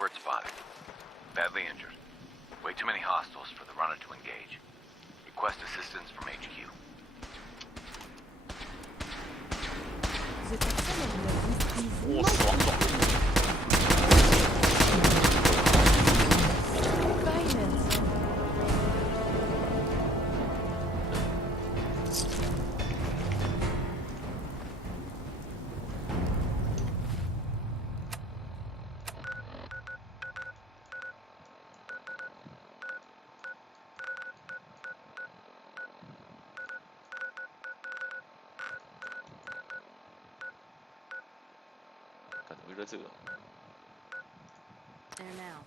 Blackbird spotted. Badly injured. Way too many hostiles for the runner to engage. Request assistance from HQ. 오, 死亡状。 为了这个。There now.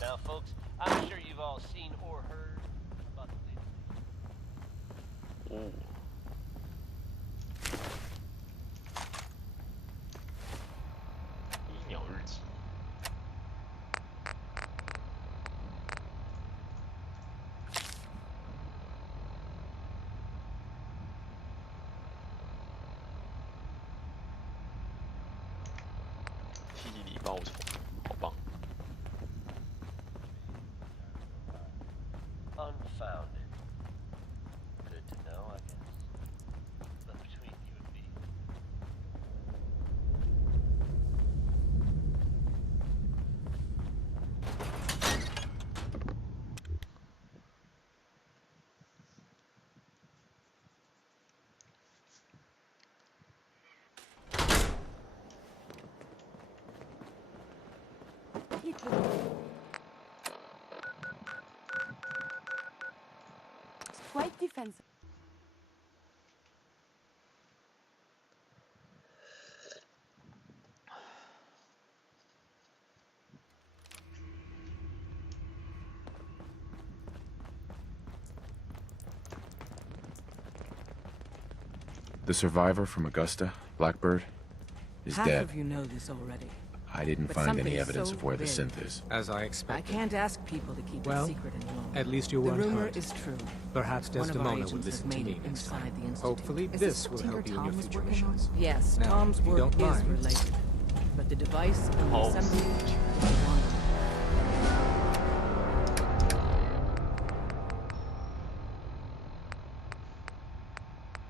Now, folks, I'm sure you've all seen or heard about the latest. 哦。一鸟日记。替你报仇，好棒。 Unfounded. Good to know, I guess. But between you and me. Quite defensive. The survivor from Augusta, Blackbird, is Half dead. of you know this already. I didn't But find any something evidence so of where the big. synth is. As I I expected. can't ask people to keep Well, it secret any longer. At least you The weren't rumor hurt. is true. Perhaps One of our Desdemona will agents has listen to made me it next inside time. the institute. Hopefully Is this will something help you in Tom your was future working on? missions. Yes, Now, Tom's if you work don't is mind- related, but the device and the Oh. assembly are one.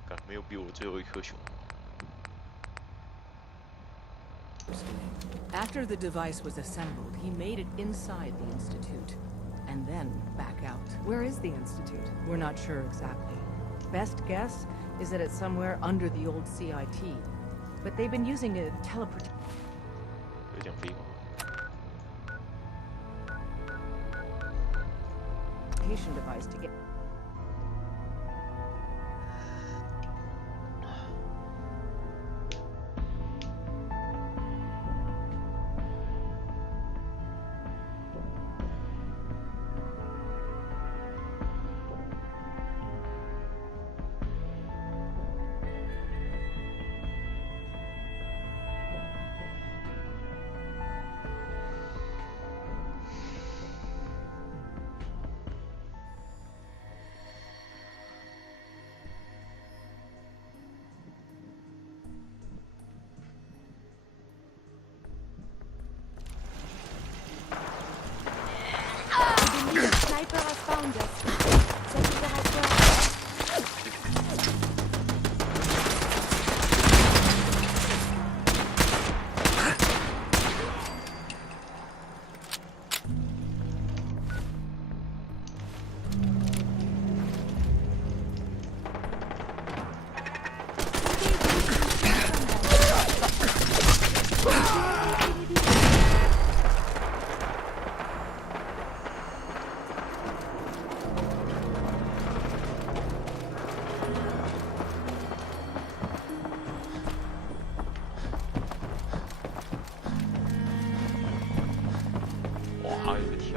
干没有比我最后一颗熊。 After the device was assembled, he made it inside the institute, and then back out. Where is the institute? We're not sure exactly. Best guess is that it's somewhere under the old CIT, but they've been using a teleportation 有讲废话。 device to get.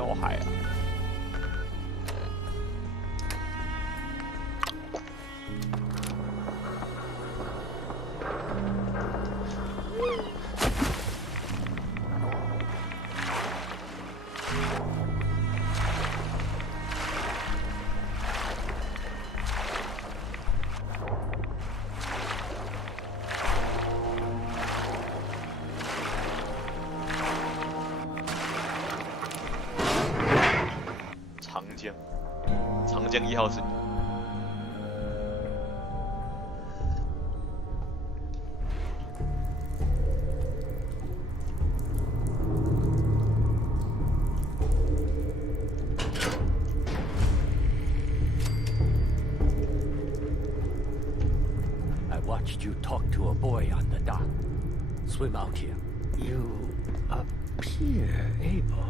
跳海啊！长江1号是你。I watched you talk to a boy on the dock. Swim out here. You appear able,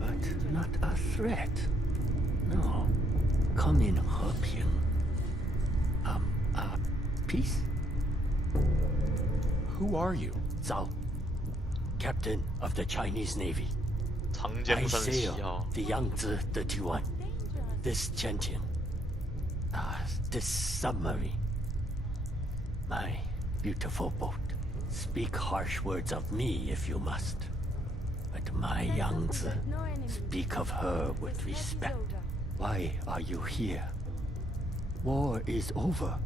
but not a threat. No. Come in, 和平. Peace? Who are you? Zhao, captain of the Chinese Navy. 长 I 江37 sail 号。 the Yangtze 31. This Chentian. This submarine. My beautiful boat. Speak harsh words of me if you must. But my Yangtze, speak of her with respect. Why are you here? War is over.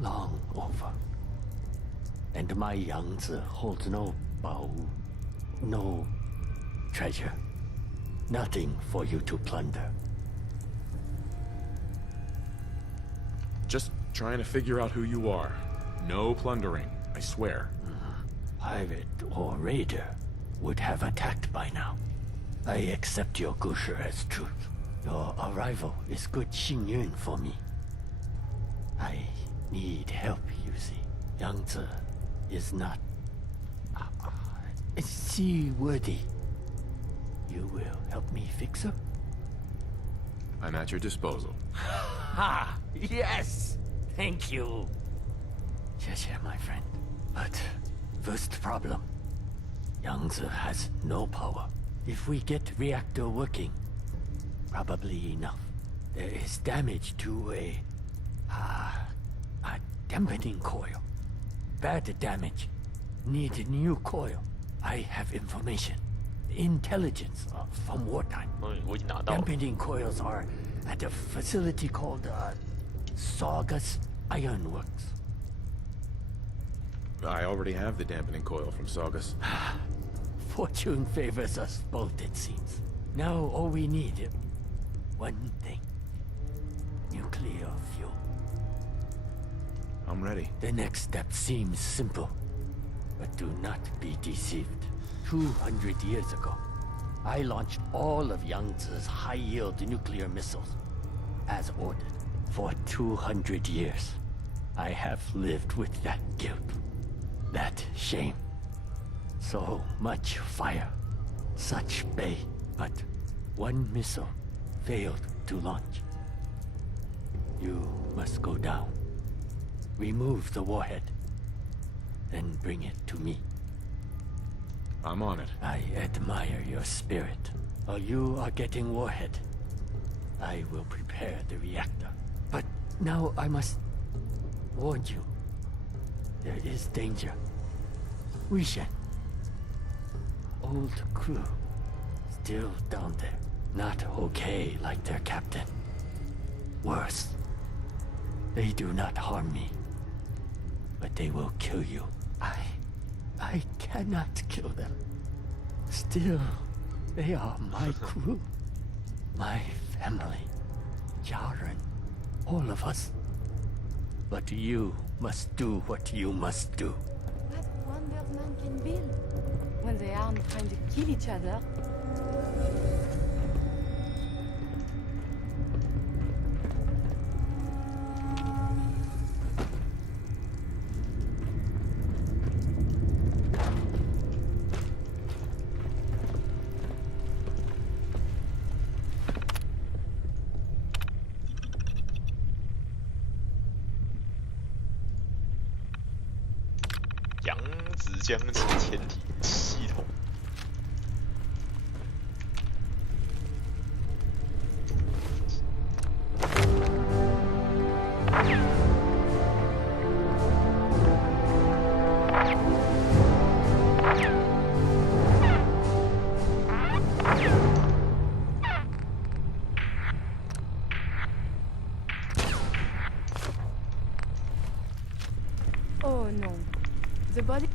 Long over. And my Yangtze holds no bao, no treasure. Nothing for you to plunder. Just trying to figure out who you are. No plundering, I swear. Pirate or raider would have attacked by now. I accept your gusher as truth. Your arrival is good Xingyun for me. I need help, you see. Yangtze is not... seaworthy. You will help me fix her? I'm at your disposal. Ha! Yes! Thank you. Yes, my friend. But first problem. Yangtze has no power. If we get reactor working, probably enough. There is damage to a dampening coil. Bad damage. Need a new coil. I have information. Intelligence from wartime. 我已经拿到了。 Dampening coils are at a facility called Saugus Ironworks. I already have the dampening coil from Saugus. Fortune favors us both, it seems. Now all we need, one thing. Nuclear fuel. I'm ready. The next step seems simple, but do not be deceived. 200 years ago, I launched all of Yangtze's high-yield nuclear missiles, as ordered. For 200 years, I have lived with that guilt, that shame. So much fire, such bay, but one missile failed to launch. You must go down, remove the warhead, then bring it to me. I'm on it. I admire your spirit. While you are getting warhead, I will prepare the reactor. But now I must warn you. There is danger. Wishen. Old crew. Still down there. Not okay like their captain. Worse. They do not harm me. But they will kill you. I cannot kill them. Still, they are my crew. My family. Jaren. All of us. But you must do what you must do. What wonders man can build when they aren't trying to kill each other.扬子江级潜艇系统。Oh no. The body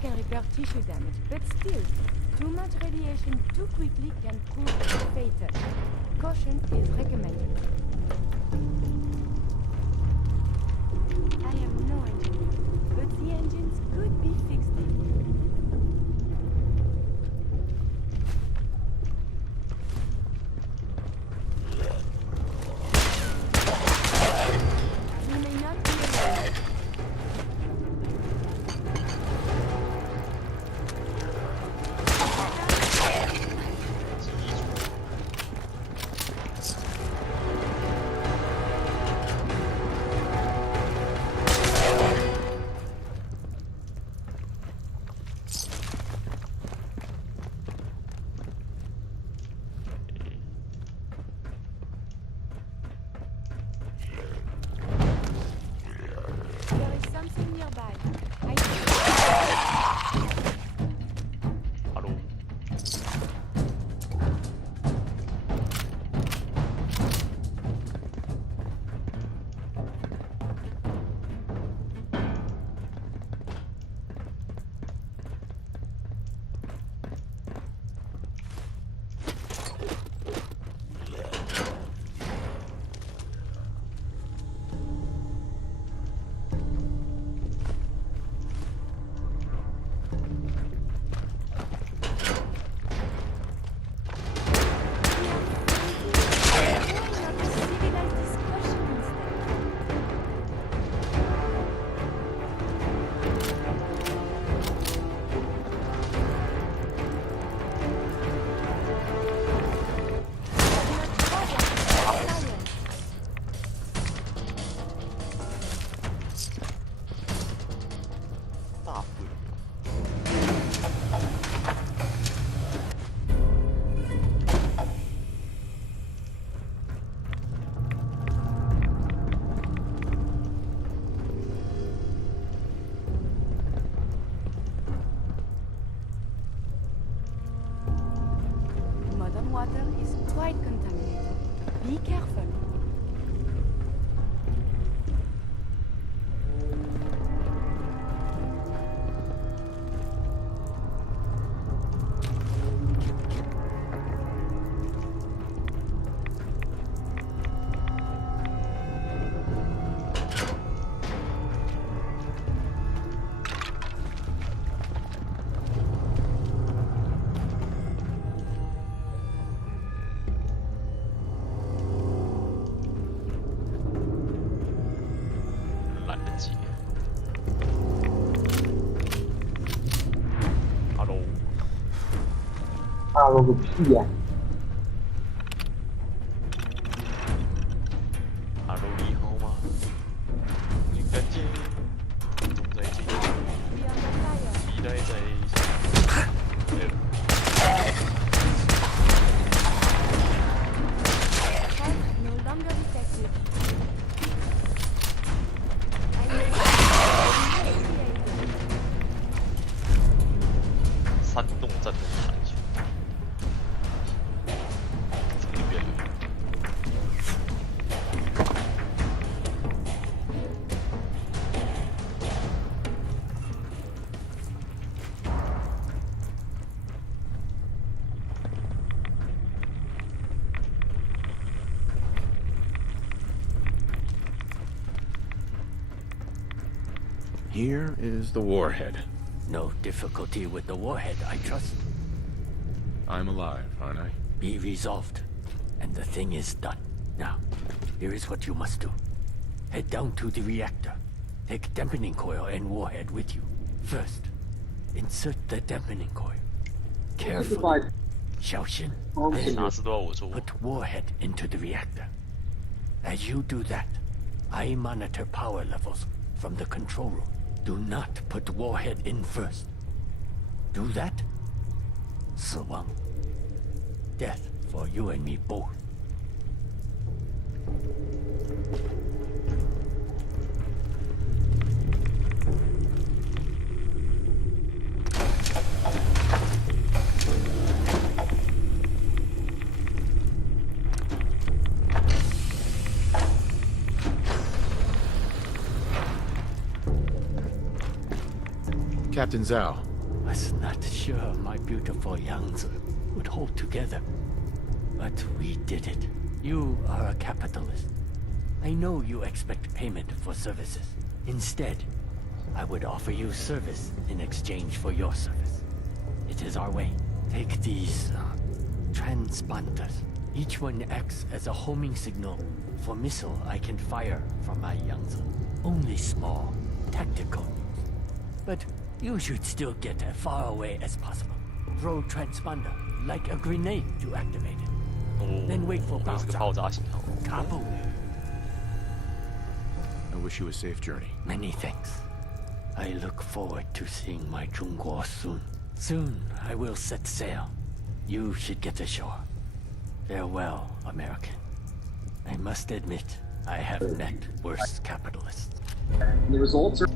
can repair tissue damage, but still, too much radiation too quickly can prove fatal. Caution is recommended. I am no engineer, but the engines could be fixed easily. We may not be alone. There is something nearby. Hello. Civilized discussion instead. Science. 大ปืนModern water is quite contaminated. Be careful.大了个屁呀、Hello， 你好吗？你感觉总在这里， We are on fire. 期待在。Health no longer detected. I will 煽动战争产出。这边。Here is the warhead. No difficulty with the warhead, I trust. I'm alive, aren't I? Be resolved, and the thing is done. Now, here is what you must do. Head down to the reactor. Take dampening coil and warhead with you. First, insert the dampening coil. Carefully. 小心. 哪次都要我做。 Put warhead into the reactor. As you do that, I monitor power levels from the control room. Do not put warhead in first. Do that? 死亡. Death for you and me both. Captain Zhao. Was not sure my beautiful Yangtze would hold together. But we did it. You are a capitalist. I know you expect payment for services. Instead, I would offer you service in exchange for your service. It is our way. Take these transponders. Each one acts as a homing signal for missile I can fire from my Yangtze. Only small, tactical. But you should still get as far away as possible. Throw transponder like a grenade to activate it. 哦， Then wait for 这个爆炸信号。 Kaboom. I wish you a safe journey. Many thanks. I look forward to seeing my Zhongguo soon. Soon I will set sail. You should get ashore. Farewell, American. I must admit, I have met worse capitalists. The results are.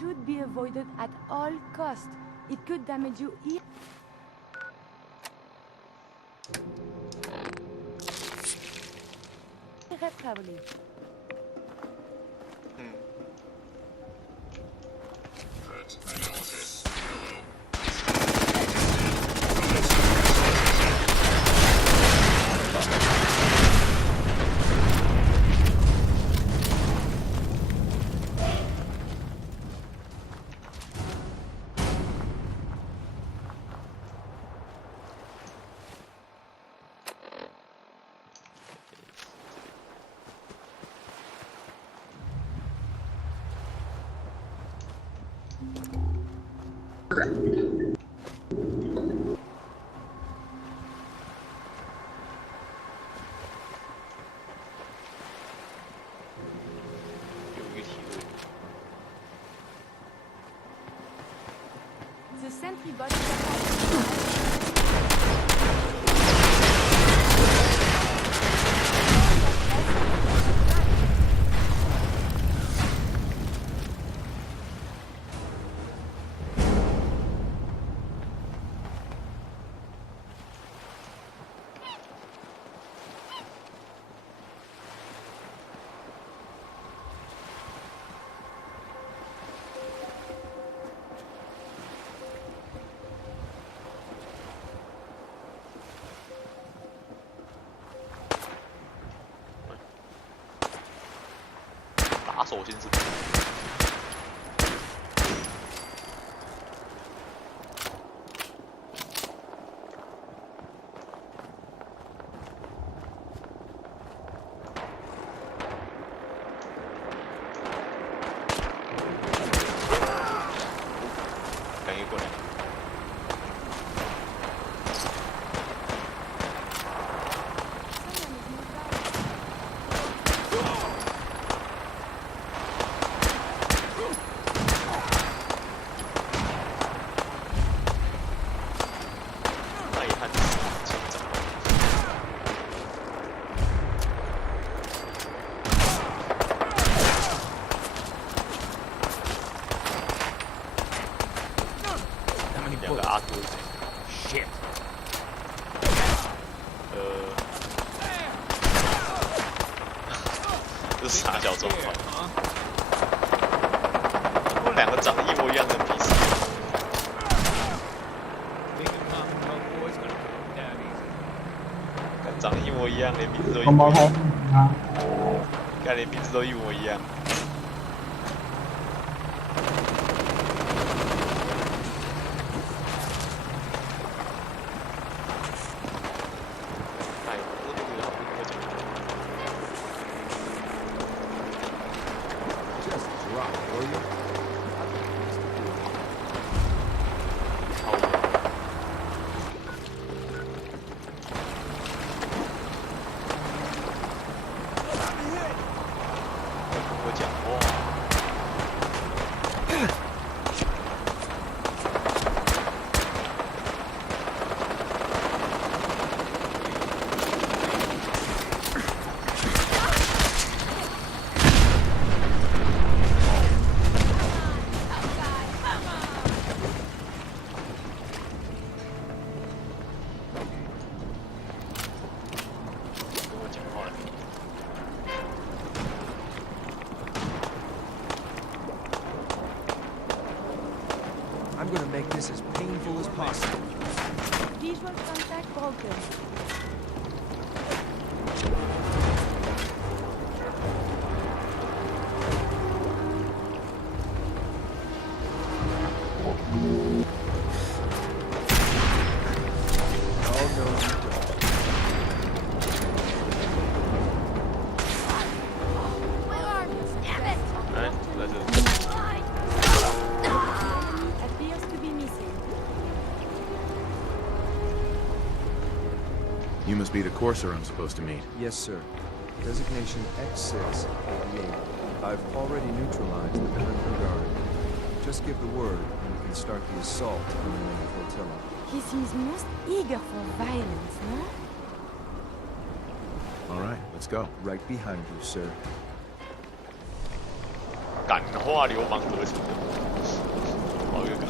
Should be avoided at all costs. It could damage you irreparably. The sentry bot is打手先是。赶紧过来。两个阿哥，shit，这是啥小状况？两个长得一模一样的比斯。 长得一模一样，连名字都一模一样。看，连名字都一模一样。哎，我都不知道我怎么。 Just drop, will you? 我讲话。跟我讲话。 I'm gonna make this as painful as possible. Visual contact broken. Oh no, you don't. Where are you? Damn it! 哎，来这里。 Enemy appears to be missing. You must be the courser I'm supposed to meet. Yes, sir. Designation X688. I've already neutralized the perimeter guard. Just give the word, and we can start the assault on the main flotilla. He seems most eager for violence, no? All right, let's go. Right behind you, sir. 感化流氓合成，好一个感。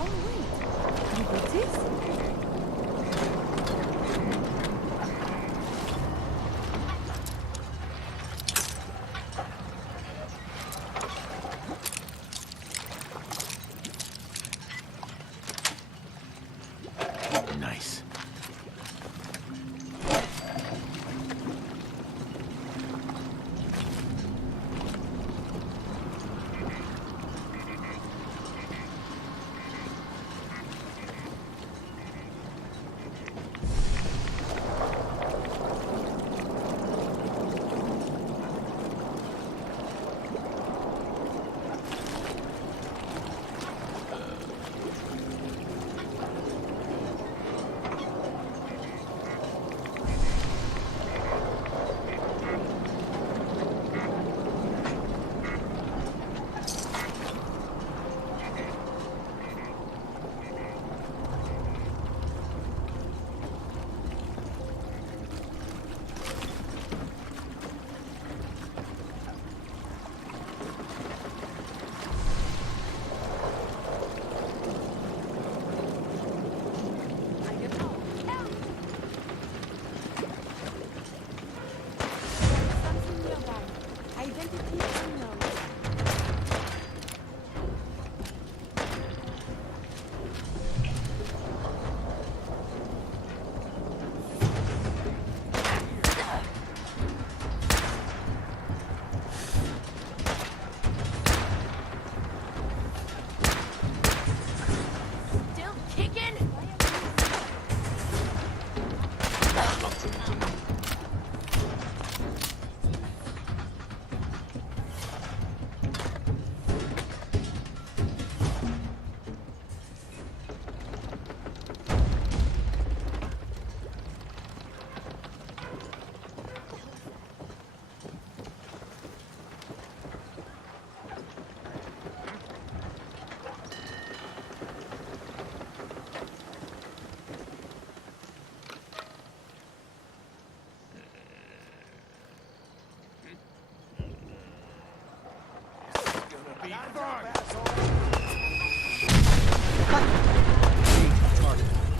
Oh wait, you got this? Nice.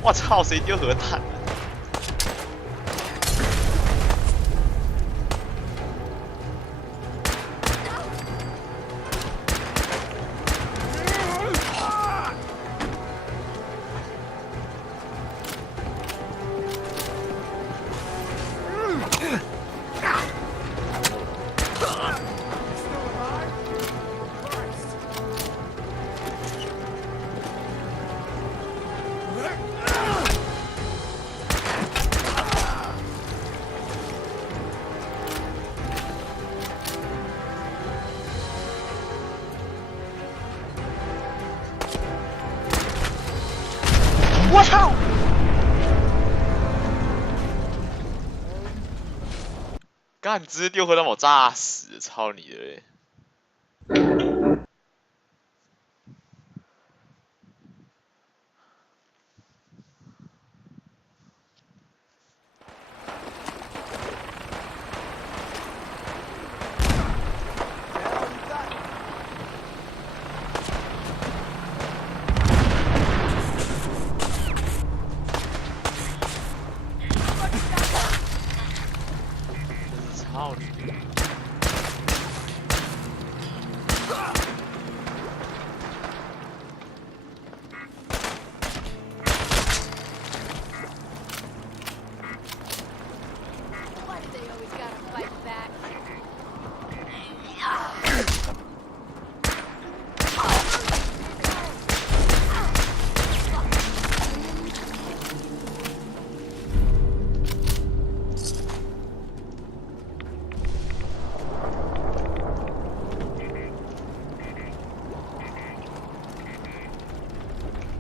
我操，谁丢核弹啊？我操！干，直接丢核弹把我炸死，操你的嘞！操你！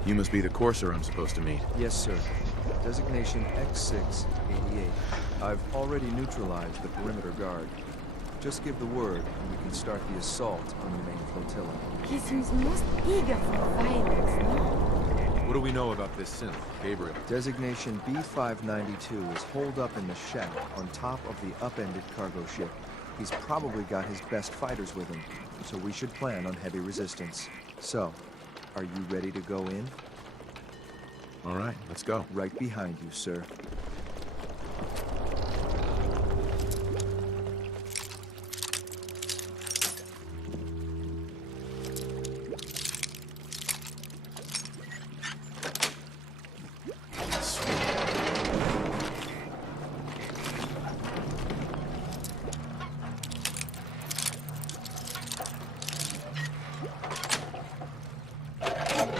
You must be the courser I'm supposed to meet. Yes, sir. Designation X688. I've already neutralized the perimeter guard. Just give the word, and we can start the assault on the main flotilla. He seems most eager for violence, no? What do we know about this synth, Gabriel? Designation B592 is holed up in the shack on top of the upended cargo ship. He's probably got his best fighters with him, so we should plan on heavy resistance. So, are you ready to go in? All right, let's go. Right behind you, sir.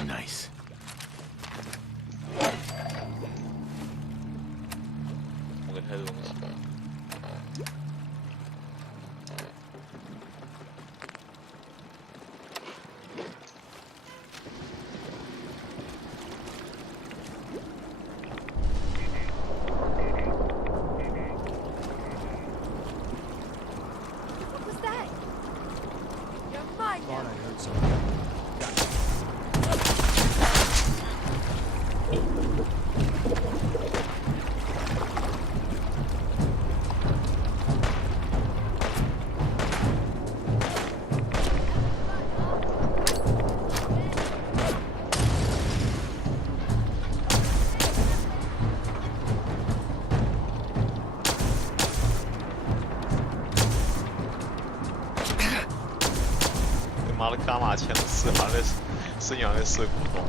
Nice. 我跟太多东西。What was that? You're mine Thought now. I heard something.妈的，伽马枪射好像在生养在射骨头。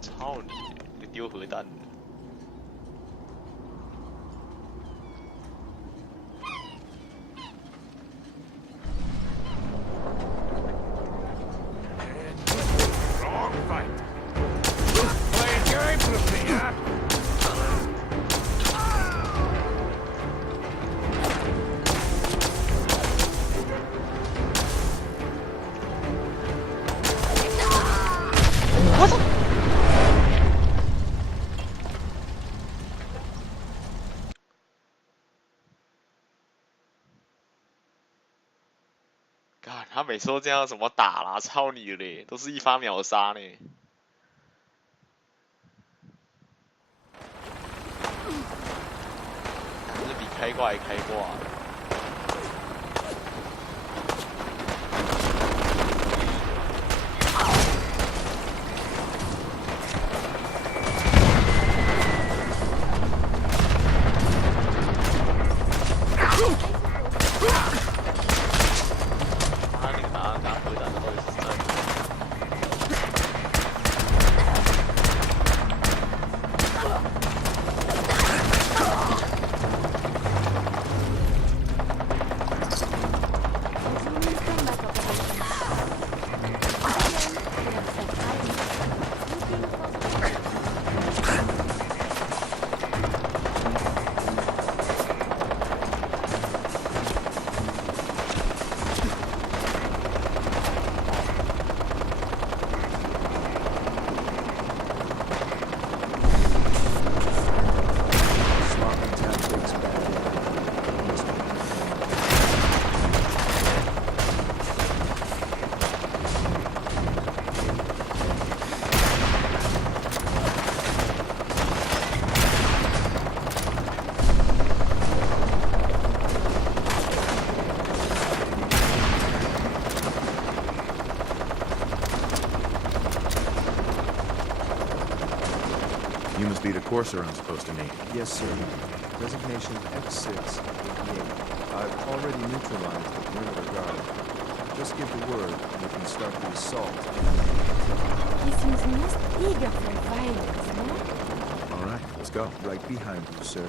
操你！你丢核弹！ Wrong fight. Playing games with me, huh? 每次都这样怎么打啦？操你嘞，都是一发秒杀呢。这比开挂还开挂。You must be the courser I'm supposed to meet. Yes, sir. Designation X688. I've already neutralized the perimeter guard. Just give the word, and we can start the assault. He seems most eager for violence, no? All right, let's go. Right behind you, sir.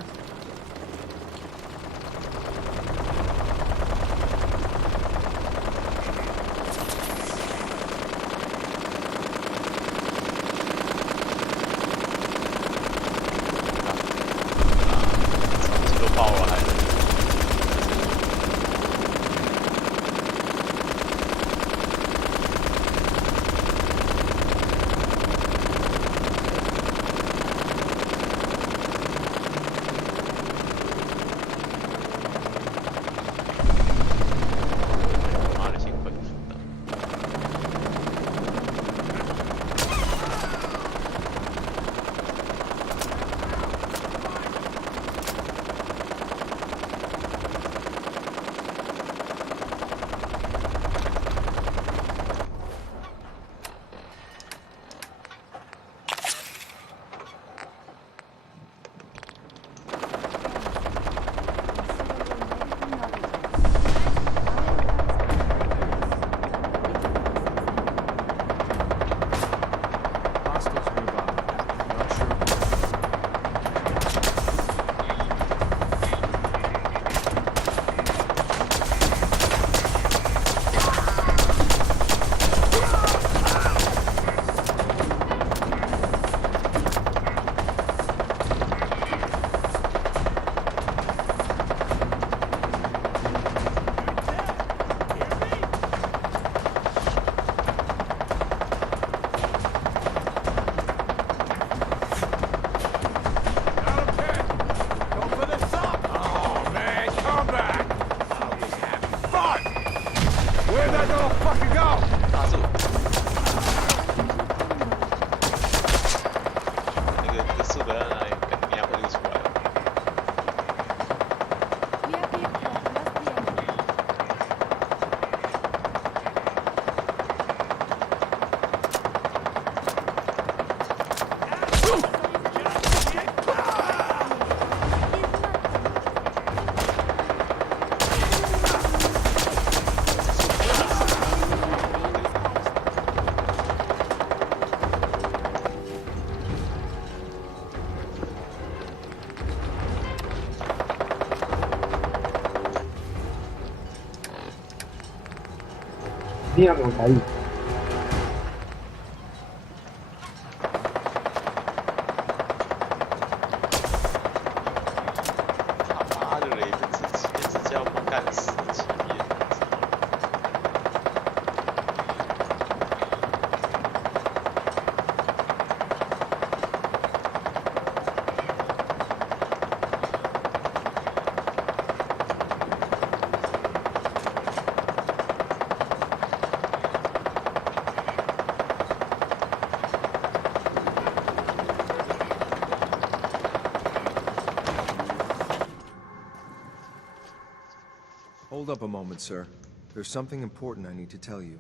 Hold up a moment, sir. There's something important I need to tell you.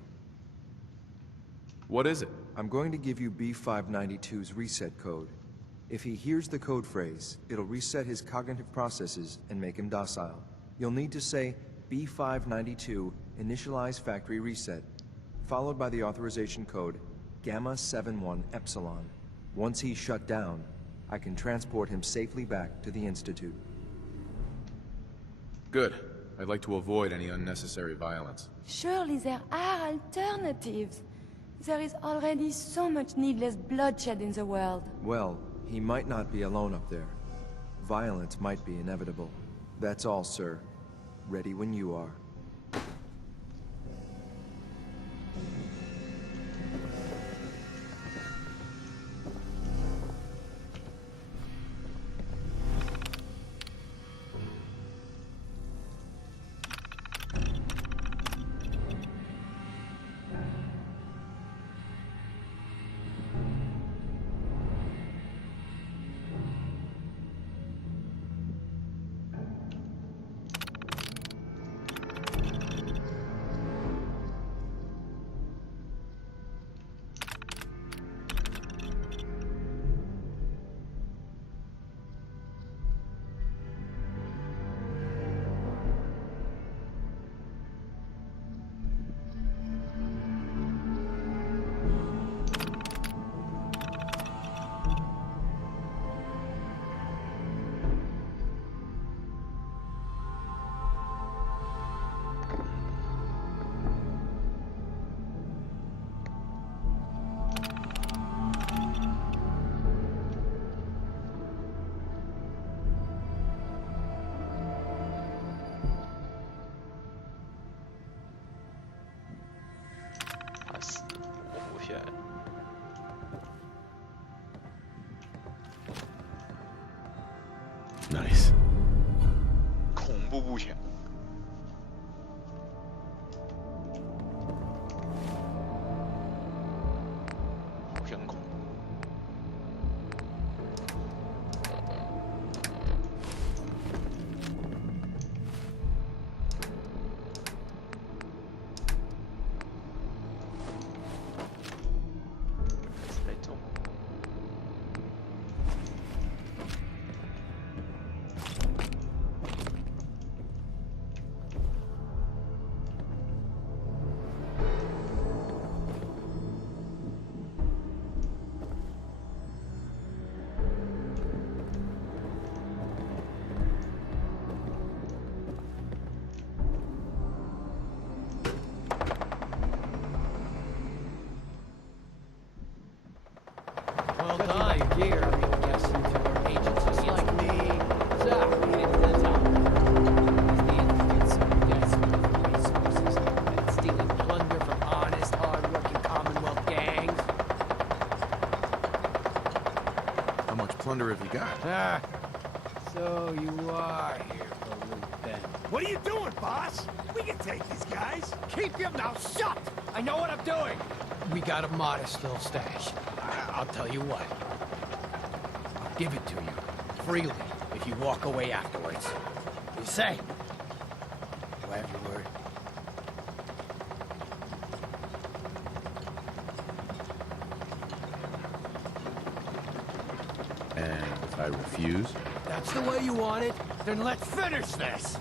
What is it? I'm going to give you B592's reset code. If he hears the code phrase, it'll reset his cognitive processes and make him docile. You'll need to say B592 initialize factory reset, followed by the authorization code Gamma 71 Epsilon. Once he's shut down, I can transport him safely back to the Institute. Good. I'd like to avoid any unnecessary violence. Surely there are alternatives. There is already so much needless bloodshed in the world. Well, he might not be alone up there. Violence might be inevitable. That's all, sir. Ready when you are. Nice. 恐怖步枪。好像恐。开始来中。Well done. Gear, I'm guessing to our agents just like me. So, we get into the top. The infants are desperate for resources and stealing plunder from honest, hard-working Commonwealth gangs. How much plunder have you got? Ah, so you are here for Luke then. What are you doing, boss? We can take these guys. Keep your mouth shut! I know what I'm doing! We got a modest little stash. I'll tell you what. I'll give it to you, freely, if you walk away afterwards. You say? Do I have your word? And if I refuse? That's the way you want it? Then let's finish this!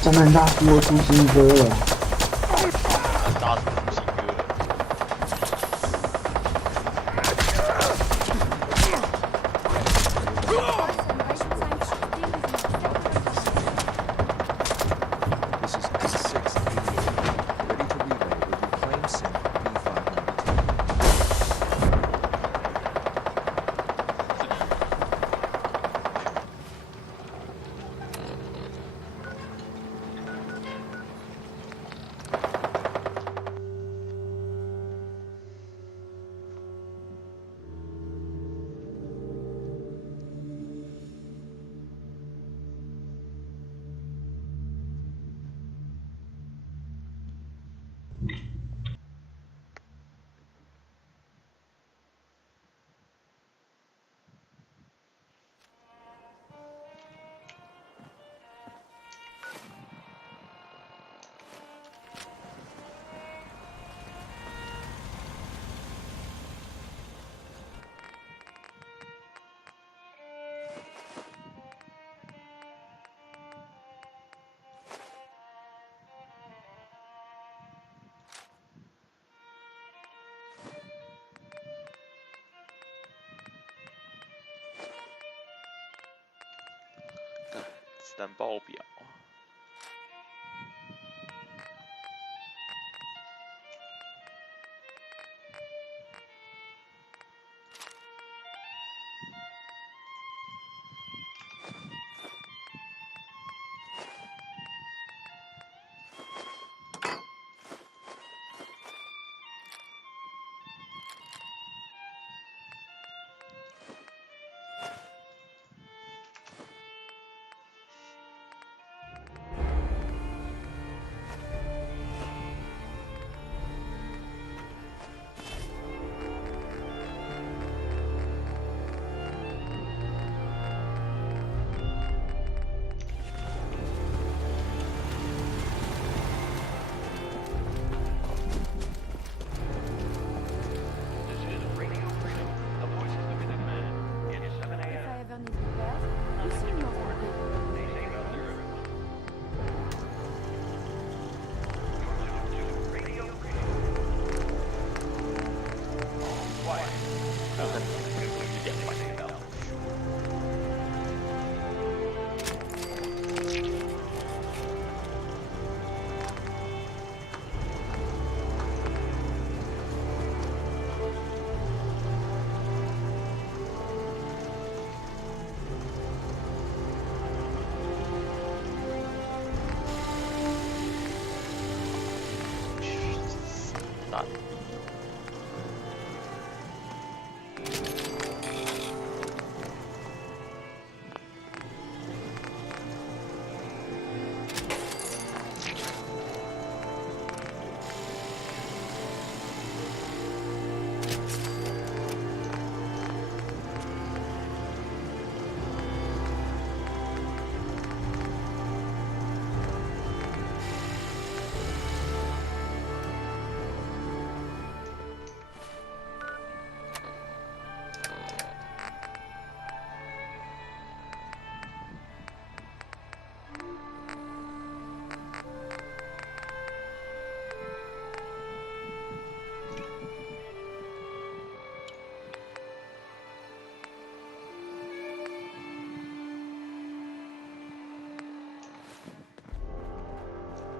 江南大叔出新歌了。大叔出新歌了。This is B688, ready to relay with your claim sync B592. 子弹爆表。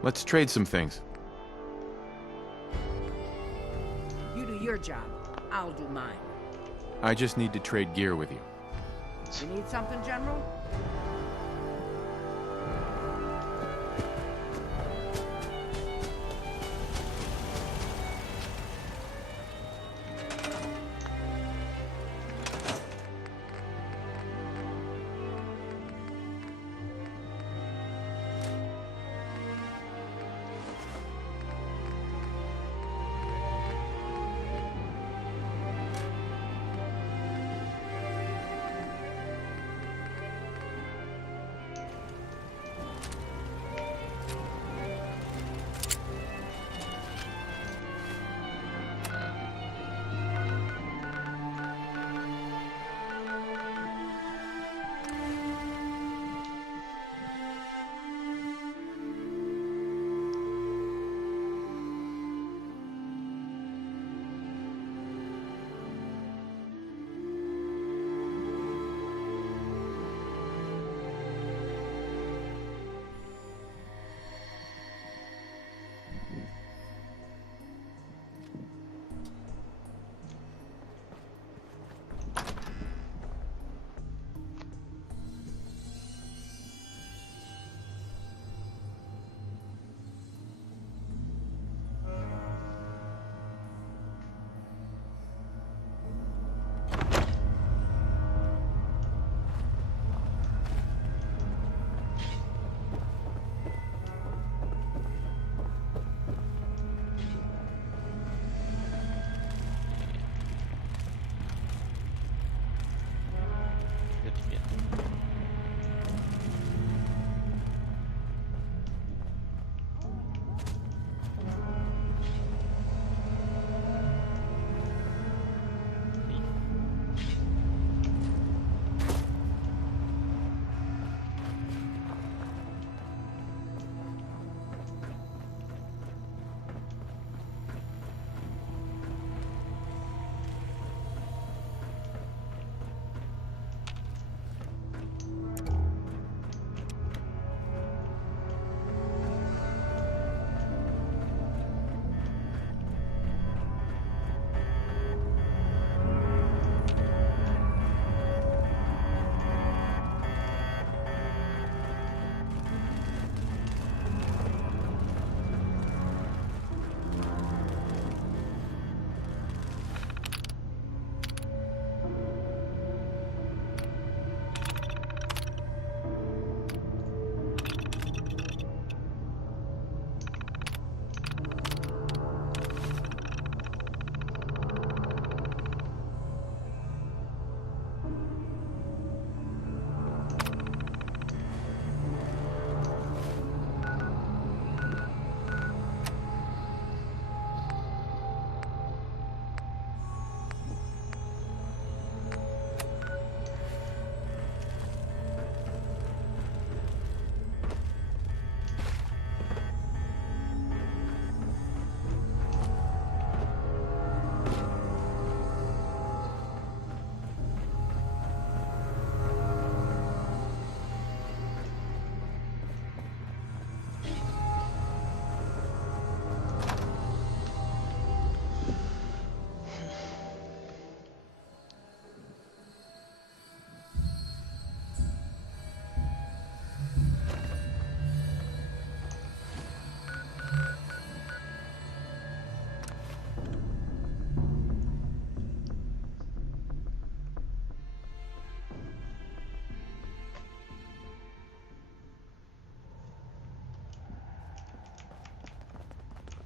Let's trade some things. You do your job. I'll do mine. I just need to trade gear with you. You need something, General?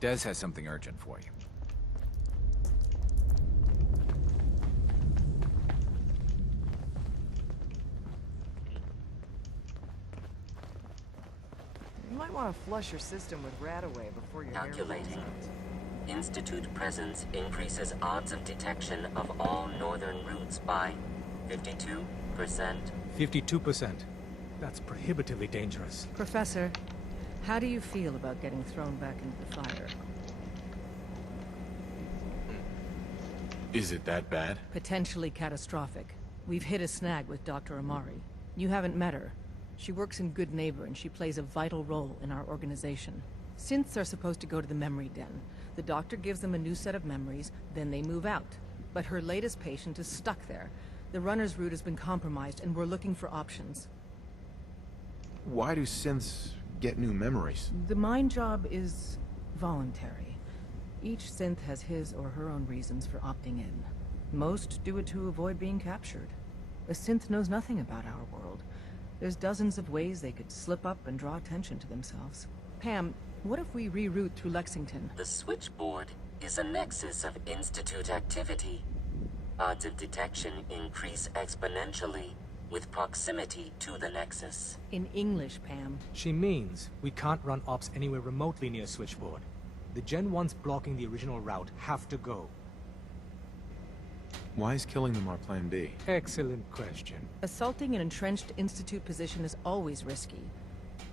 Des has something urgent for you. You might want to flush your system with Radaway before your Calculating. Institute presence increases odds of detection of all northern routes by 52%. 52%. That's prohibitively dangerous. Professor, how do you feel about getting thrown back into the fire? Is it that bad? Potentially catastrophic. We've hit a snag with Dr. Amari. You haven't met her. She works in Good Neighbor and she plays a vital role in our organization. Synths are supposed to go to the memory den. The doctor gives them a new set of memories, then they move out. But her latest patient is stuck there. The runner's route has been compromised and we're looking for options. Why do synths get new memories? The mind job is voluntary. Each synth has his or her own reasons for opting in. Most do it to avoid being captured. A synth knows nothing about our world. There's dozens of ways they could slip up and draw attention to themselves. Pam, what if we reroute through Lexington? The switchboard is a nexus of Institute activity. Odds of detection increase exponentially with proximity to the nexus. In English, Pam. She means we can't run ops anywhere remotely near Switchboard. The Gen 1s blocking the original route have to go. Why is killing them our plan B? Excellent question. Assaulting an entrenched Institute position is always risky.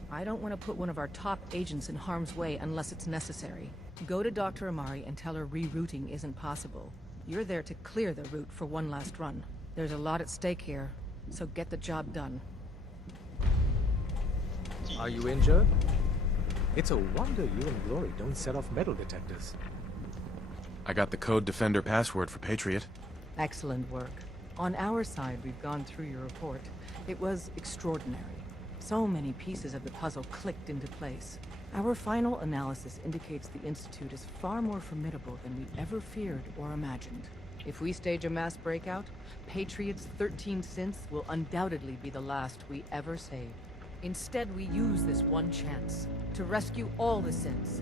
I don't want to put one of our top agents in harm's way unless it's necessary. Go to Dr. Amari and tell her rerouting isn't possible. You're there to clear the route for one last run. There's a lot at stake here, so get the job done. Are you injured? It's a wonder you and Glory don't set off metal detectors. I got the Code Defender password for Patriot. Excellent work. On our side, we've gone through your report. It was extraordinary. So many pieces of the puzzle clicked into place. Our final analysis indicates the Institute is far more formidable than we ever feared or imagined. If we stage a mass breakout, Patriot's 13 synths will undoubtedly be the last we ever save. Instead, we use this one chance to rescue all the synths.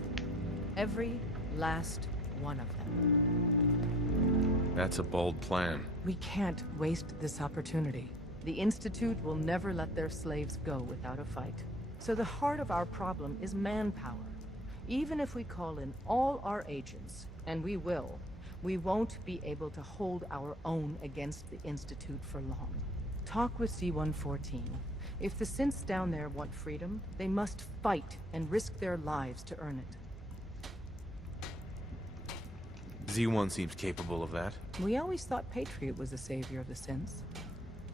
Every last one of them. That's a bold plan. We can't waste this opportunity. The Institute will never let their slaves go without a fight. So the heart of our problem is manpower. Even if we call in all our agents, and we will, we won't be able to hold our own against the Institute for long. Talk with Z-114. If the synths down there want freedom, they must fight and risk their lives to earn it. Z1 seems capable of that. We always thought Patriot was the savior of the synths.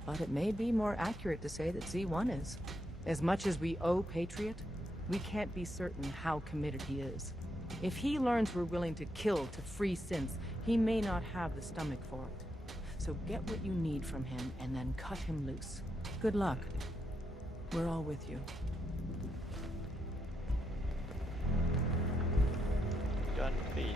But it may be more accurate to say that Z1 is. As much as we owe Patriot, we can't be certain how committed he is. If he learns we're willing to kill to free synths, he may not have the stomach for it. So get what you need from him and then cut him loose. Good luck. We're all with you. Gun B9.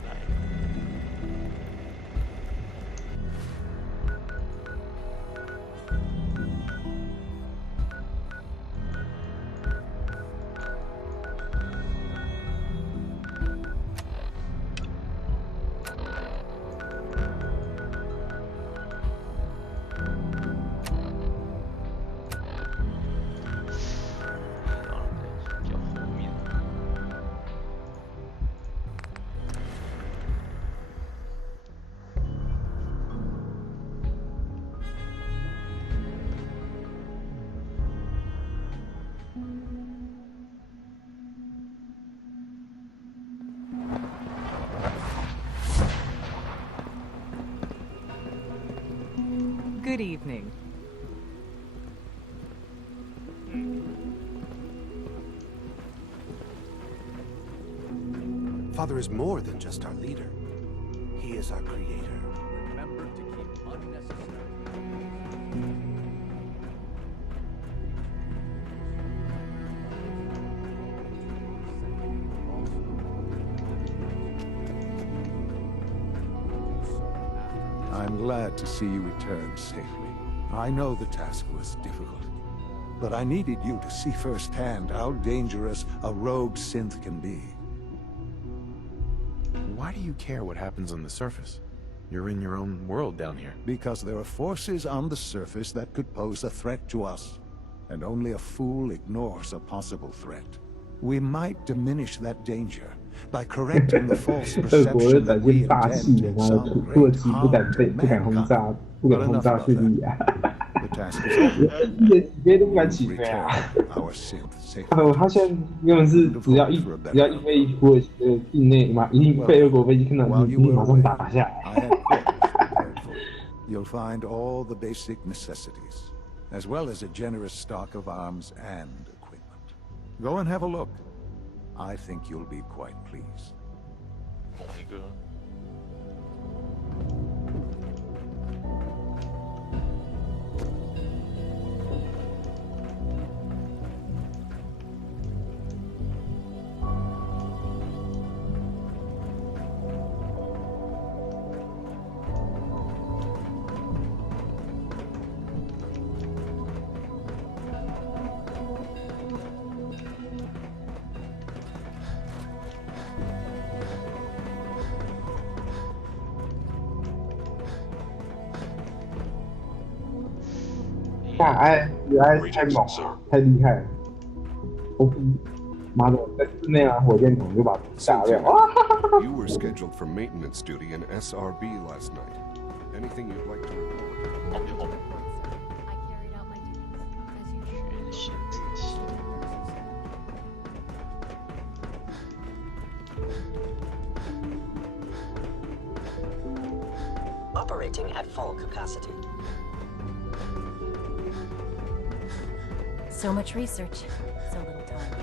Good evening. Father is more than just our leader. He is our creator. Remember to keep unnecessary. I'm glad to see you return safely. I know the task was difficult, but I needed you to see firsthand how dangerous a rogue synth can be. why do you care what happens on the surface? You're in your own world down here. Because there are forces on the surface that could pose a threat to us, and only a fool ignores a possible threat. We might diminish that danger by correcting the false 俄国人 perception 展 that we 现霸气 intend 的，妈的， some 土耳 great 其不敢 harm 被 to 不敢轰炸， mankind. 不敢 But 轰 enough 炸 about 叙 that. 利亚， The task is over. 一点起飞都不敢起飞 Return 啊！ our synth safely. 他现在根本是只要一飞土耳其的境内嘛，一定被俄国飞机看到，一定马上打下来。 I had quarters prepared for you. You'll find all the basic necessities, as well as a generous stock of arms and equipment. Go and have a look. I think you'll be quite pleased. 某一个。原来太猛了，太厉害了！我妈的，在室内拿火箭筒就把炸掉。You were scheduled for maintenance duty in SRB last night. Anything you'd like to report? 后面。全新日系。 Operating at full capacity. So much research, so little time.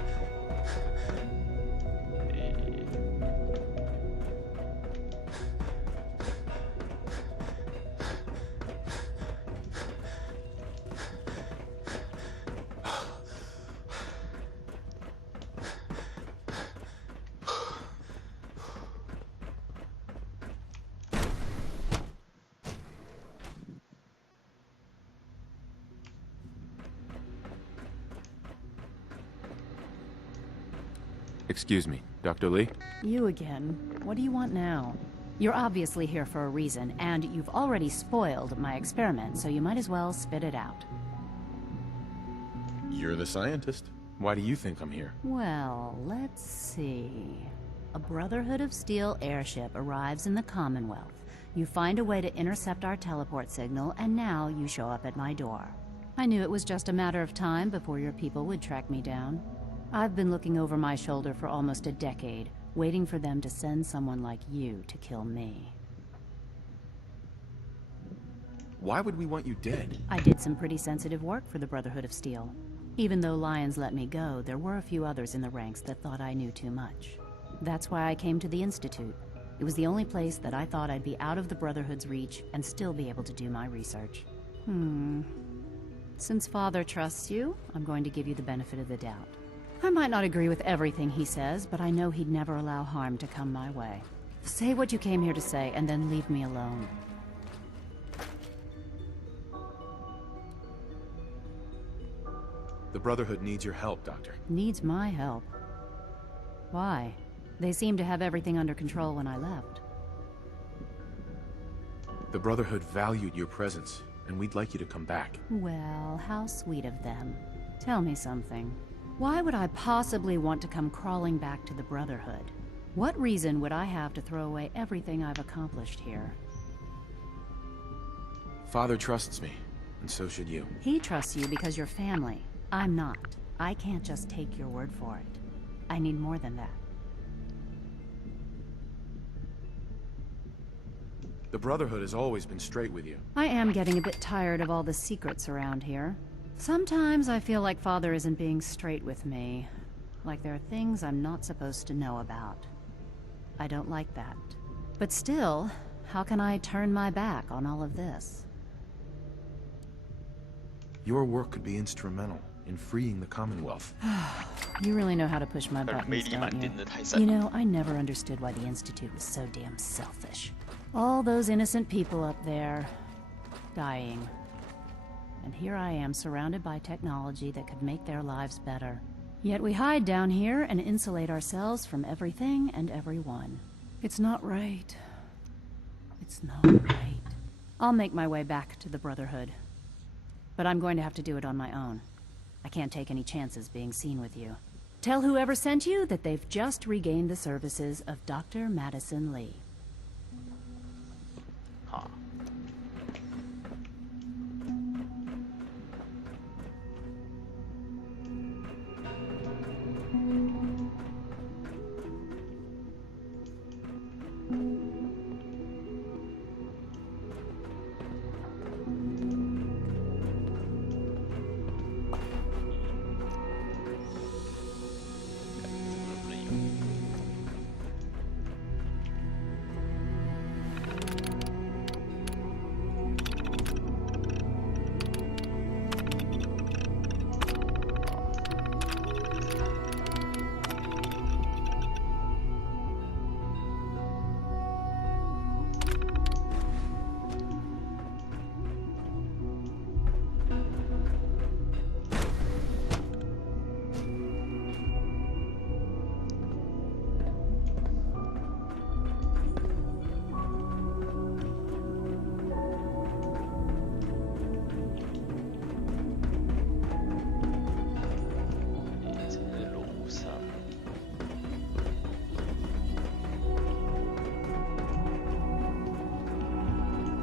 Excuse me, Dr. Lee? You again. What do you want now? You're obviously here for a reason, and you've already spoiled my experiment, so you might as well spit it out. You're the scientist. Why do you think I'm here? Well, let's see. A Brotherhood of Steel airship arrives in the Commonwealth. You find a way to intercept our teleport signal, and now you show up at my door. I knew it was just a matter of time before your people would track me down. I've been looking over my shoulder for almost a decade, waiting for them to send someone like you to kill me. Why would we want you dead? I did some pretty sensitive work for the Brotherhood of Steel. Even though Lyons let me go, there were a few others in the ranks that thought I knew too much. That's why I came to the Institute. It was the only place that I thought I'd be out of the Brotherhood's reach and still be able to do my research. Since Father trusts you, I'm going to give you the benefit of the doubt. I might not agree with everything he says, but I know he'd never allow harm to come my way. Say what you came here to say, and then leave me alone. The Brotherhood needs your help, Doctor. Needs my help? Why? They seemed to have everything under control when I left. The Brotherhood valued your presence, and we'd like you to come back. Well, how sweet of them. Tell me something. Why would I possibly want to come crawling back to the Brotherhood? What reason would I have to throw away everything I've accomplished here? Father trusts me, and so should you. He trusts you because you're family. I'm not. I can't just take your word for it. I need more than that. The Brotherhood has always been straight with you. I am getting a bit tired of all the secrets around here. Sometimes I feel like Father isn't being straight with me. Like there are things I'm not supposed to know about. I don't like that. But still, how can I turn my back on all of this? Your work could be instrumental in freeing the Commonwealth. You really know how to push my buttons, don't you? You know, I never understood why the Institute was so damn selfish. All those innocent people up there, dying. And here I am, surrounded by technology that could make their lives better. Yet we hide down here and insulate ourselves from everything and everyone. It's not right. It's not right. I'll make my way back to the Brotherhood. But I'm going to have to do it on my own. I can't take any chances being seen with you. Tell whoever sent you that they've just regained the services of Dr. Madison Lee. Huh.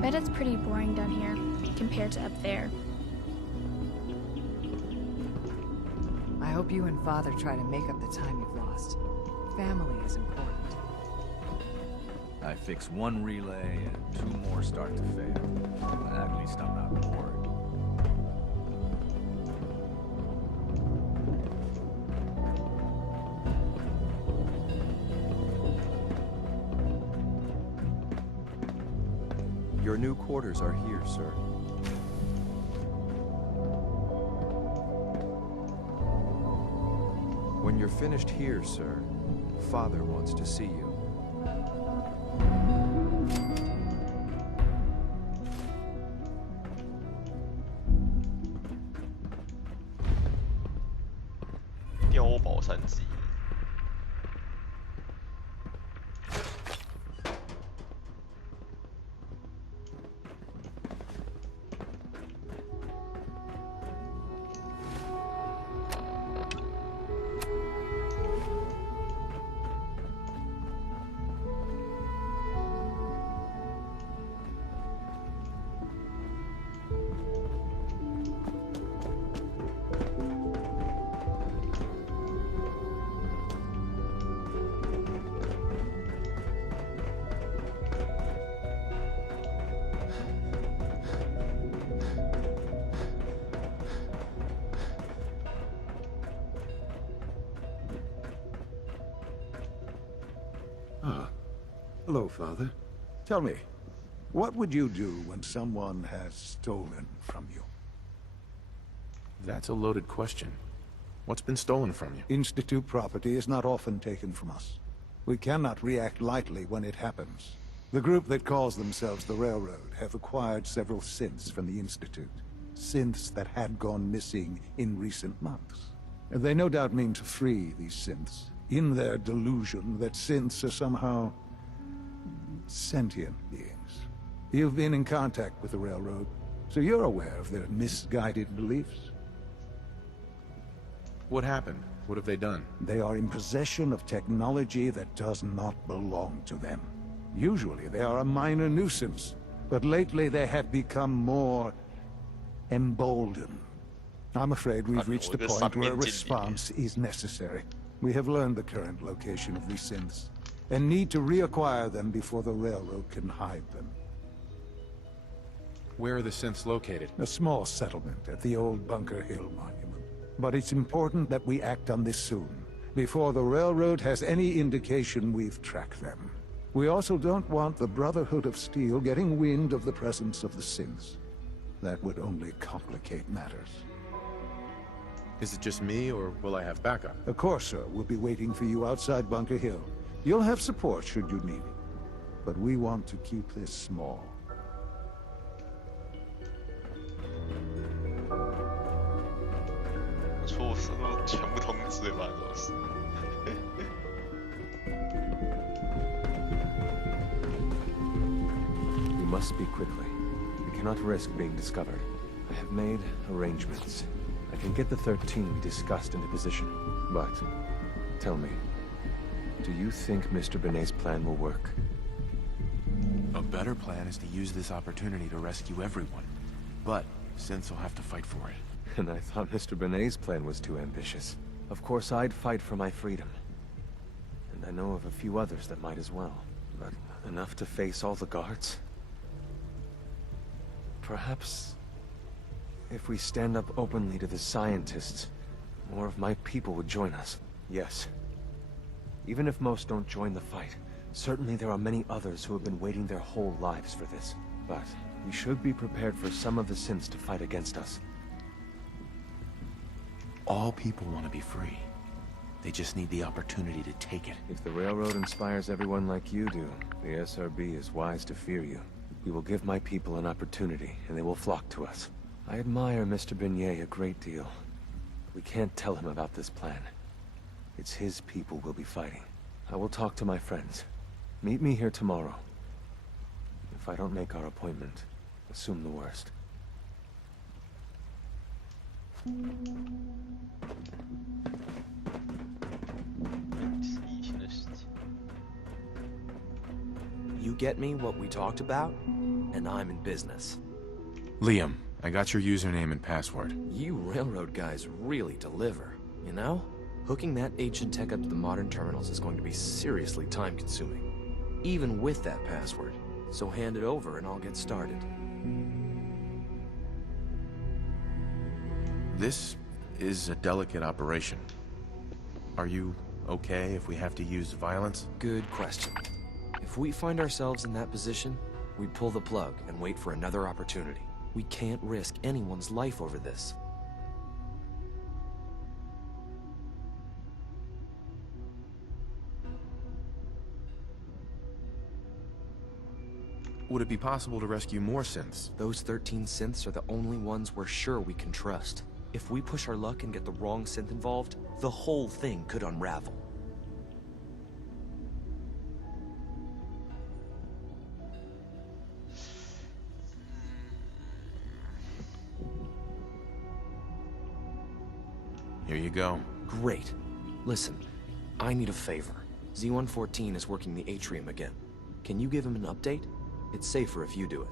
Bet it's pretty boring down here compared to up there. I hope you and Father try to make up the time you've lost. Family is important. I fix one relay and 2 more start to fail. At least I'm not bored. Your new quarters are here, sir. When you're finished here, sir, Father wants to see you. Hello, Father. Tell me, what would you do when someone has stolen from you? That's a loaded question. What's been stolen from you? Institute property is not often taken from us. We cannot react lightly when it happens. The group that calls themselves the Railroad have acquired several synths from the Institute. Synths that had gone missing in recent months. They no doubt mean to free these synths, in their delusion that synths are somehow sentient beings. You've been in contact with the Railroad, so you're aware of their misguided beliefs. What happened? What have they done? They are in possession of technology that does not belong to them. Usually they are a minor nuisance, but lately they have become more emboldened. I'm afraid we've reached a point where a response is necessary. We have learned the current location of these synths, and need to reacquire them before the Railroad can hide them. Where are the synths located? A small settlement at the old Bunker Hill Monument. But it's important that we act on this soon, before the Railroad has any indication we've tracked them. We also don't want the Brotherhood of Steel getting wind of the presence of the synths. That would only complicate matters. Is it just me, or will I have backup? Of course, sir. We'll be waiting for you outside Bunker Hill. You'll have support should you need it. But we want to keep this small. 소스로 전부 통지를 받았어. must speak quickly. We cannot risk being discovered. I have made arrangements. I can get the 13 we discussed into position. But, tell me, do you think Mr. Benet's plan will work? A better plan is to use this opportunity to rescue everyone. But, Synths will have to fight for it. And I thought Mr. Benet's plan was too ambitious. Of course, I'd fight for my freedom. And I know of a few others that might as well. But enough to face all the guards? Perhaps, if we stand up openly to the scientists, more of my people would join us. Yes. Even if most don't join the fight, certainly there are many others who have been waiting their whole lives for this. But we should be prepared for some of the Synths to fight against us. All people want to be free. They just need the opportunity to take it. If the Railroad inspires everyone like you do, the SRB is wise to fear you. We will give my people an opportunity, and they will flock to us. I admire Mr. Benet a great deal. We can't tell him about this plan. It's his people we'll be fighting. I will talk to my friends. Meet me here tomorrow. If I don't make our appointment, assume the worst. You get me what we talked about, and I'm in business. Liam, I got your username and password. You railroad guys really deliver, you know? Hooking that ancient tech up to the modern terminals is going to be seriously time-consuming, even with that password. So hand it over and I'll get started. This is a delicate operation. Are you okay if we have to use violence? Good question. If we find ourselves in that position, we pull the plug and wait for another opportunity. We can't risk anyone's life over this. Would it be possible to rescue more Synths? Those 13 Synths are the only ones we're sure we can trust. If we push our luck and get the wrong Synth involved, the whole thing could unravel. Here you go. Great. Listen, I need a favor. Z-114 is working the atrium again. Can you give him an update? It's safer if you do it.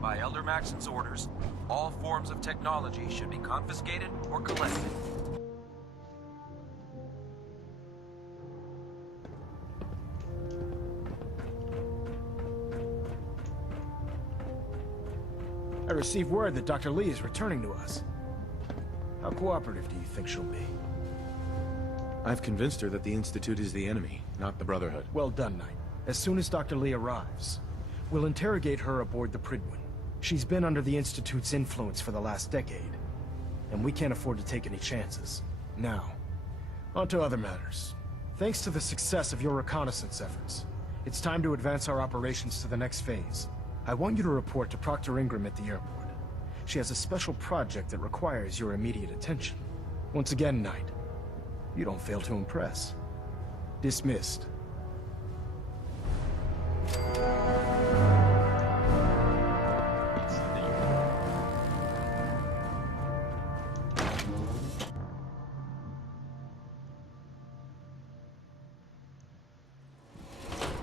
By Elder Maxon's orders, all forms of technology should be confiscated or collected. I received word that Dr. Lee is returning to us. How cooperative do you think she'll be? I've convinced her that the Institute is the enemy, not the Brotherhood. Well done, Knight. As soon as Dr. Lee arrives, we'll interrogate her aboard the Pridwin. She's been under the Institute's influence for the last decade, and we can't afford to take any chances. Now, on to other matters. Thanks to the success of your reconnaissance efforts, it's time to advance our operations to the next phase. I want you to report to Proctor Ingram at the airport. She has a special project that requires your immediate attention. Once again, Knight, you don't fail to impress. Dismissed.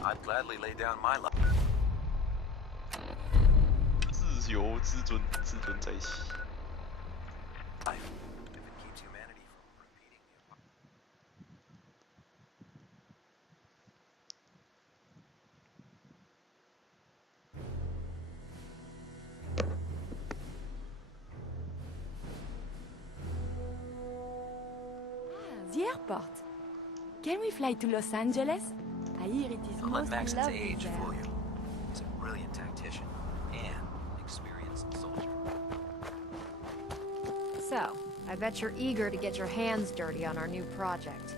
I'd gladly lay down my life. 自由之尊，至尊在起。if it keeps humanity from repeating the The airport. Can we fly to Los Angeles? I hear it is Don't let most Maxon's lovely age there. fool you. He's a brilliant tactician and an experienced soldier. So, I bet you're eager to get your hands dirty on our new project.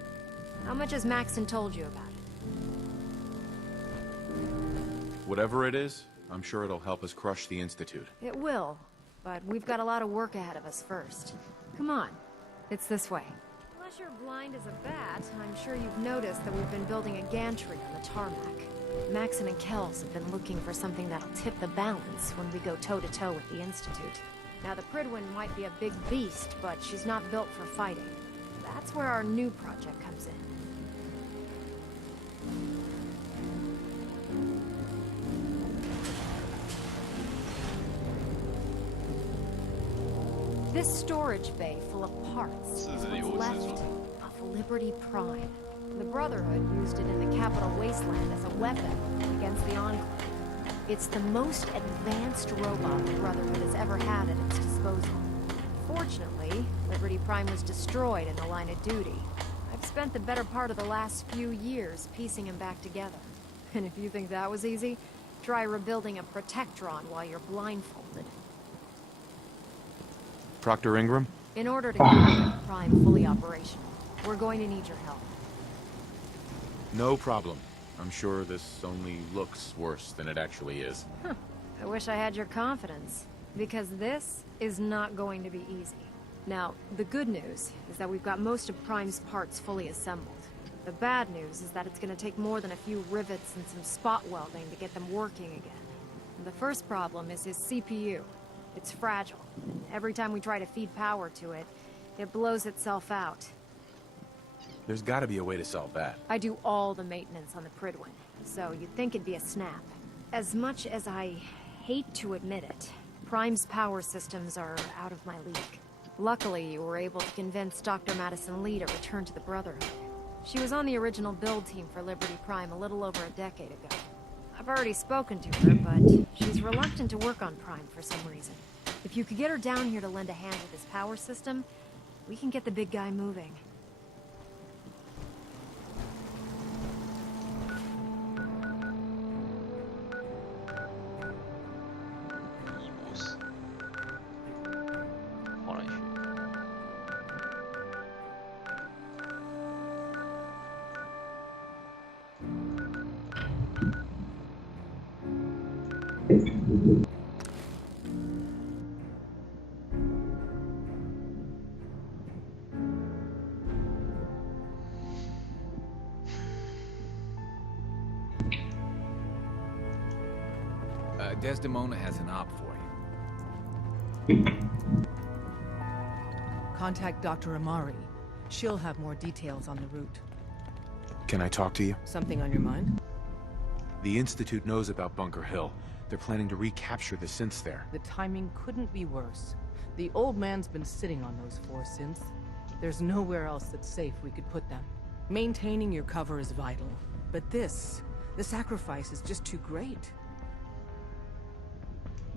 How much has Maxon told you about it? Whatever it is, I'm sure it'll help us crush the Institute. It will, but we've got a lot of work ahead of us first. Come on, it's this way. Unless you're blind as a bat, I'm sure you've noticed that we've been building a gantry on the tarmac. Maxon and Kells have been looking for something that'll tip the balance when we go toe-to-toe with the Institute. Now, the Pridwin might be a big beast, but she's not built for fighting. That's where our new project comes in. This storage bay full of parts is what's left of Liberty Prime. The Brotherhood used it in the Capital Wasteland as a weapon against the Enclave. It's the most advanced robot the Brotherhood has ever had at its disposal. Fortunately, Liberty Prime was destroyed in the line of duty. I've spent the better part of the last few years piecing him back together. And if you think that was easy, try rebuilding a Protectron while you're blindfolded. Proctor Ingram? In order to keep Liberty Prime fully operational, we're going to need your help. No problem. I'm sure this only looks worse than it actually is. I wish I had your confidence, because this is not going to be easy. Now, the good news is that we've got most of Prime's parts fully assembled. The bad news is that it's going to take more than a few rivets and some spot welding to get them working again. And the first problem is his CPU. It's fragile, and every time we try to feed power to it, it blows itself out. There's gotta be a way to solve that. I do all the maintenance on the Pridwin, so you'd think it'd be a snap. As much as I hate to admit it, Prime's power systems are out of my league. Luckily, you were able to convince Dr. Madison Lee to return to the Brotherhood. She was on the original build team for Liberty Prime a little over a decade ago. I've already spoken to her, but she's reluctant to work on Prime for some reason. If you could get her down here to lend a hand with his power system, we can get the big guy moving. Desdemona has an op for you. Contact Dr. Amari. She'll have more details on the route. Can I talk to you? Something on your mind? The Institute knows about Bunker Hill. They're planning to recapture the synths there. The timing couldn't be worse. The old man's been sitting on those 4 synths. There's nowhere else that's safe we could put them. Maintaining your cover is vital. But the sacrifice is just too great.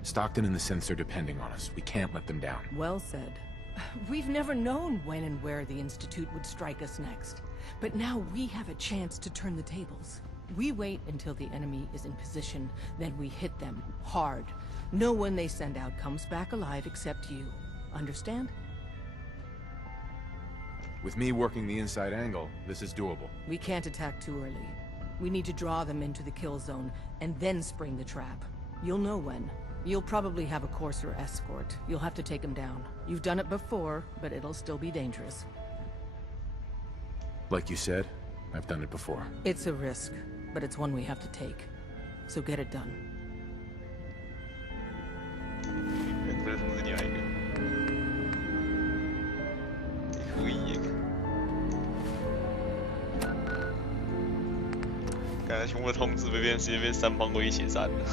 Stockton and the synths are depending on us. We can't let them down. Well said. We've never known when and where the Institute would strike us next. But now we have a chance to turn the tables. We wait until the enemy is in position, then we hit them hard. No one they send out comes back alive except you. Understand? With me working the inside angle, this is doable. We can't attack too early. We need to draw them into the kill zone, and then spring the trap. You'll know when. You'll probably have a Courser escort. You'll have to take him down. You've done it before, but it'll still be dangerous. Like you said, I've done it before. It's a risk, but it's one we have to take. So get it done.刚才全部通知被变，直接被3方威胁删了。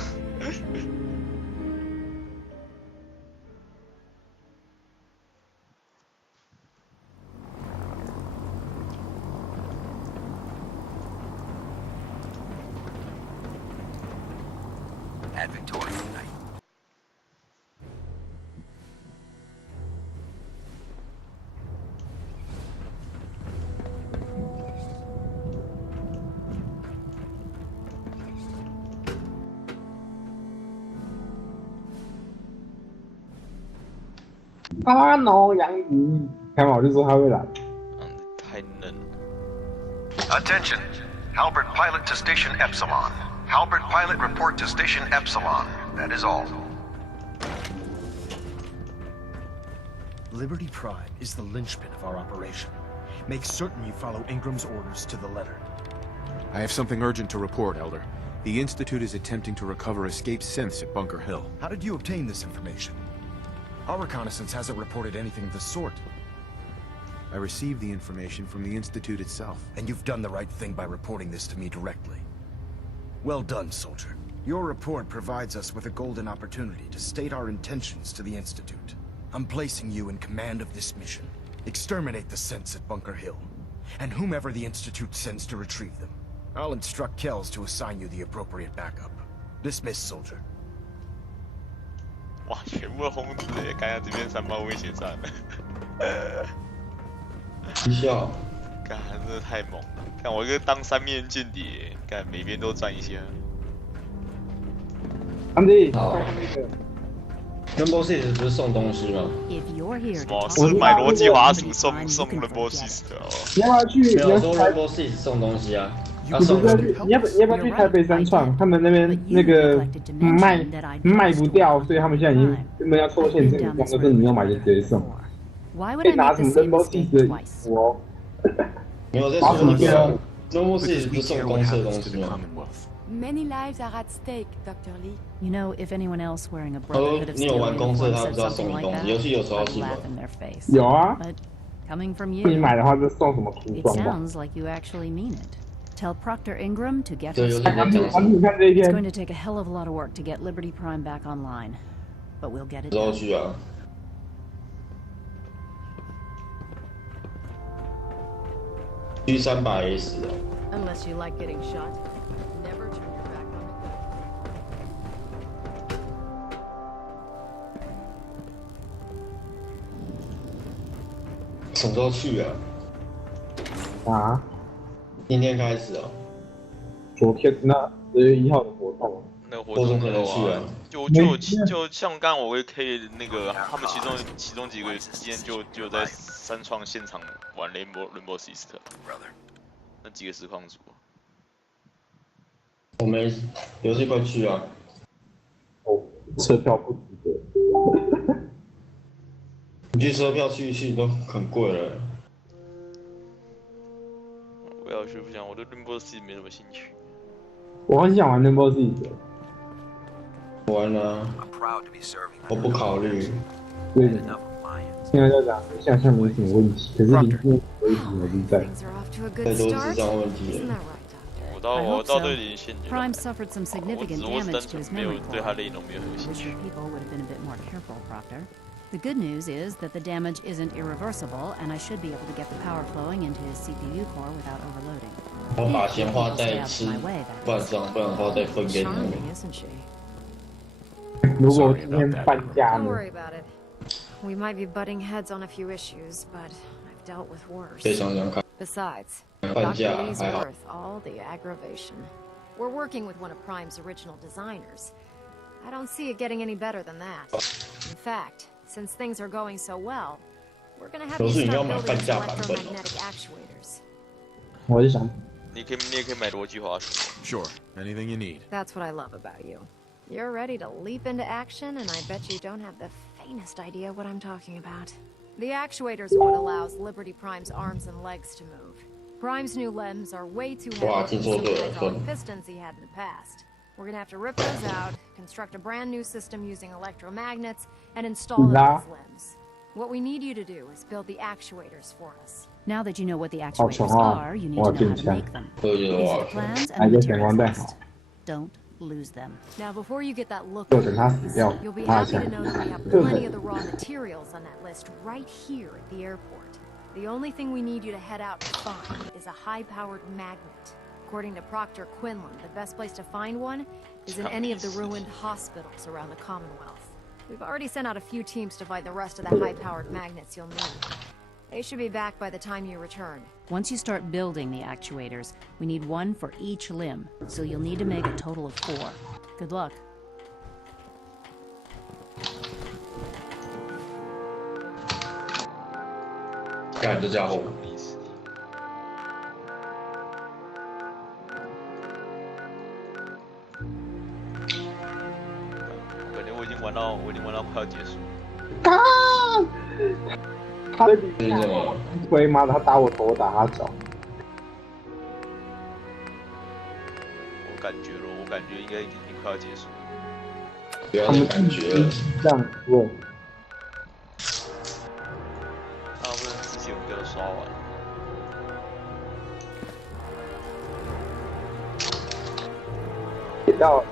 ad Victoria tonight. no 杨怡，看嘛，我就说他会来。太嫩了。 Attention! Halbert pilot to station Epsilon. Halbert pilot report to station Epsilon. That is all. Liberty Prime is the linchpin of our operation. Make certain you follow Ingram's orders to the letter. I have something urgent to report, Elder. The Institute is attempting to recover escaped synths at Bunker Hill. How did you obtain this information? Our reconnaissance hasn't reported anything of the sort. I received the information from the Institute itself. And you've done the right thing by reporting this to me directly. Well done, soldier. Your report provides us with a golden opportunity to state our intentions to the Institute. I'm placing you in command of this mission. Exterminate the synths at Bunker Hill, and whomever the Institute sends to retrieve them. I'll instruct Kells to assign you the appropriate backup. Dismiss, soldier. 哇，全部轰子耶！看下这边3包危险站。一下，干，真的太猛了！看我一个当3面间谍，干每边都站一下。安迪，好。Rainbow Six 不是送东西吗？什么？是买逻辑滑鼠送 Rainbow Six 的哦？你要不要去？没有说 Rainbow Six 送东西啊。你要不要去台北三创？他们那边那个卖不掉，所以他们现在已经根本要抽现这个光，就是你要买就直接送。可以拿什么 Rainbow Six 的衣服哦？没有在说那个 Rainbow Six 不是送公司的东西吗？ Many lives are at stake, Dr. Lee. You know, if anyone else wearing a Brotherhood of 你有 Steel 玩公司， uniform 他不 said 知道 something 送你 like 东 that, 西，游戏有收到 I'd 新闻。 laugh in their face. 有啊。 But coming from you, 你买的话就送什么涂 it 装吧。 sounds like you actually mean it. Tell Proctor Ingram to get 对， her 有点 started. 讲 It's going to take a hell of a lot of work to get Liberty Prime back online, but we'll get it 之后 done. 去啊。去300S 的。 Unless you like getting shot, never turn your back on it. 什么时候去啊？啊？今天开始哦。昨天那10月1号的活动。那个活动可能去啊。就像刚我会可以那个他们其中几个今天就在三创现场玩 Rainbow Six 那几个实况组。我们有这块去啊。哦，车票不值得。你去车票去都很贵了。我要去不想，我对 Rainbow Six 没什么兴趣。我很想玩 Rainbow Six。玩啊，我不考虑。对，现在在讲下面没什么问题，可是里面有什么问题在？太多智商问题了。我到对领先 Prime suffered some significant damage to his memory core. 对他的内容没有很有兴趣。 People would have been a bit more careful, Proctor. The good news is that the damage isn't irreversible, and I should be able to get the power flowing into his CPU core without overloading. 我把钱花在吃，不然花在分给你们。 如果今天半价 Don't 呢？ worry about it. We might be butting heads on a few issues, but I've dealt with worse. 可以想想看。 Besides, 半价 Dr. Lee's 还好。 worth all the aggravation. We're working with one of Prime's original designers. I don't see it getting any better than that. In fact, since things are going so well, we're gonna have you start building these electromagnetic actuators. 我就想，你也可以买逻辑滑鼠。 Sure, anything you need. That's what I love about you. You're ready to leap into action, and I bet you don't have the faintest idea what I'm talking about. The actuators are what allows Liberty Prime's arms and legs to move. Prime's new limbs are way too heavy for the hydraulic pistons he had in the past. We're gonna have to rip those out, construct a brand new system using electromagnets, and install those limbs. What we need you to do is build the actuators for us. Now that you know what the actuators are, you need to know how to make them. These are the plans and the materials list. Don't lose them. Now, before you get that look, 就等它死掉， you'll be 拿 happy 起 to 来。 know that we have plenty of the raw materials on that list right here at the airport. The only thing we need you to head out to find is a high-powered magnet. According to Proctor Quinlan, the best place to find one is in any of the ruined hospitals around the Commonwealth. We've already sent out a few teams to find the rest of the high-powered magnets you'll need. They should be back by the time you return. Once you start building the actuators, we need one for each limb, so you'll need to make a total of 4. Good luck.干这家伙！感觉我已经玩到快要结束。干！他的比推妈的，他打我头，我打他脚。我感觉应该已经快要结束。不要那感觉了。这样对。大部分之前我给他刷完了。到